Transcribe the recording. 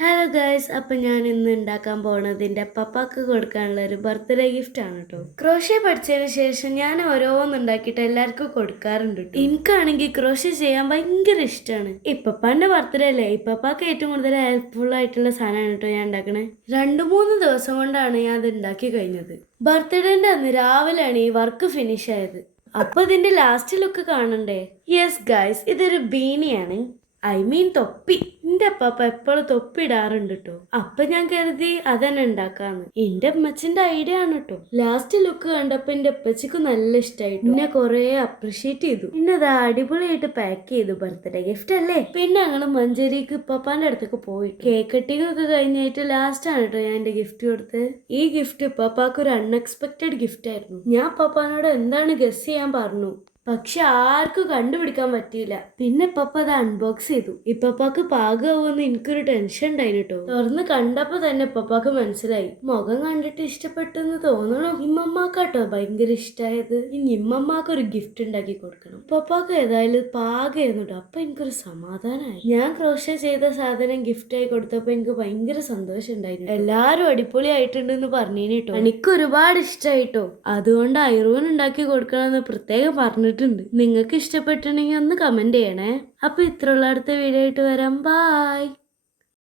Hello guys, അപ്പം ഞാൻ ഇന്ന് ഉണ്ടാക്കാൻ പോണത് എൻ്റെ പപ്പാക്ക് കൊടുക്കാനുള്ള ഒരു ബർത്ത്ഡേ ഗിഫ്റ്റ് ആണ് കേട്ടോ. ക്രോഷ്യ പഠിച്ചതിന് ശേഷം ഞാൻ ഓരോന്ന് ഉണ്ടാക്കിയിട്ട് എല്ലാവർക്കും കൊടുക്കാറുണ്ട് ട്ടോ. എനിക്കാണെങ്കിൽ ക്രോഷ്യ ചെയ്യാൻ ഭയങ്കര ഇഷ്ടമാണ്. ഇപ്പപ്പാന്റെ ബർത്ത്ഡേ അല്ലേ, ഇപ്പപ്പാക്ക് ഏറ്റവും കൂടുതൽ ഹെൽപ്ഫുൾ ആയിട്ടുള്ള സാധനമാണ് കേട്ടോ ഞാൻ ഉണ്ടാക്കണേ. 2-3 ദിവസം കൊണ്ടാണ് ഞാൻ അത് ഉണ്ടാക്കി കഴിഞ്ഞത്. ബർത്ത്ഡേന്റെ അന്ന് രാവിലെയാണ് ഈ വർക്ക് ഫിനിഷ് ആയത്. അപ്പൊ ഇതിന്റെ ലാസ്റ്റ് ലുക്ക് കാണണ്ടേ? യെസ് ഗൈസ്, ഇതൊരു ബീനിയാണ്. തൊപ്പി. എന്റെ അപ്പാപ്പ എപ്പോഴും തൊപ്പി ഇടാറുണ്ട് കേട്ടോ. അപ്പൊ ഞാൻ കരുതി അതന്നെ ഉണ്ടാക്കാന്ന്. എന്റെ അമ്മച്ചിന്റെ ഐഡിയ ആണ് കേട്ടോ. ലാസ്റ്റ് ലുക്ക് കണ്ടപ്പോ എന്റെ അപ്പച്ചിക്ക് നല്ല ഇഷ്ടമായിട്ട് എന്നെ കൊറേ അപ്രിഷിയേറ്റ് ചെയ്തു. പിന്നെ അത് അടിപൊളിയായിട്ട് പാക്ക് ചെയ്തു. ബർത്ത്ഡേ ഗിഫ്റ്റ് അല്ലേ. പിന്നെ ഞങ്ങള് മഞ്ചേരിക്ക് ഇപ്പാപ്പാന്റെ അടുത്തേക്ക് പോയി കേക്ക് കട്ടിങ് ഒക്കെ കഴിഞ്ഞിട്ട് ലാസ്റ്റ് ആണ് കേട്ടോ ഞാൻ എന്റെ ഗിഫ്റ്റ് കൊടുത്തത്. ഈ ഗിഫ്റ്റ് ഇപ്പാപ്പാക്ക് ഒരു അൺഎക്സ്പെക്ടഡ് ഗിഫ്റ്റ് ആയിരുന്നു. ഞാൻ പപ്പാനോട് എന്താണ് ഗസ് ചെയ്യാൻ പറഞ്ഞു, പക്ഷെ ആർക്കും കണ്ടുപിടിക്കാൻ പറ്റിയില്ല. പിന്നെ ഇപ്പപ്പ അത് അൺബോക്സ് ചെയ്തു. ഇപ്പപ്പാക്ക് പാകാവൂന്ന് എനിക്കൊരു ടെൻഷൻ ഉണ്ടായിന് കേട്ടോ. തുറന്ന് കണ്ടപ്പോ തന്നെ ഇപ്പപ്പാക്ക് മനസ്സിലായി. മുഖം കണ്ടിട്ട് ഇഷ്ടപ്പെട്ടെന്ന് തോന്നണോ? ഇമ്മമ്മാക്കാട്ടോ ഭയങ്കര ഇഷ്ടമായത്. ഇനി ഇമ്മമ്മാക്ക് ഒരു ഗിഫ്റ്റ് ഉണ്ടാക്കി കൊടുക്കണം. ഇപ്പപ്പാക്ക് ഏതായാലും പാകായിരുന്നു കേട്ടോ. അപ്പൊ എനിക്കൊരു സമാധാനമായി. ഞാൻ ക്രോഷ്യ ചെയ്ത സാധനം ഗിഫ്റ്റ് ആയി കൊടുത്തപ്പോ എനിക്ക് ഭയങ്കര സന്തോഷം ഉണ്ടായിരുന്നു. എല്ലാരും അടിപൊളിയായിട്ടുണ്ടെന്ന് പറഞ്ഞേനെ കേട്ടോ. എനിക്ക് ഒരുപാട് ഇഷ്ടമായിട്ടോ. അതുകൊണ്ട് ഐറോൺ ഉണ്ടാക്കി കൊടുക്കണമെന്ന് പ്രത്യേകം പറഞ്ഞിട്ടുണ്ട്. നിങ്ങൾക്ക് ഇഷ്ടപ്പെട്ടിട്ടുണ്ടെങ്കിൽ ഒന്ന് കമന്റ് ചെയ്യണേ. അപ്പൊ ഇത്രയുള്ള അടുത്ത വീഡിയോ ആയിട്ട് വരാം. ബായ്.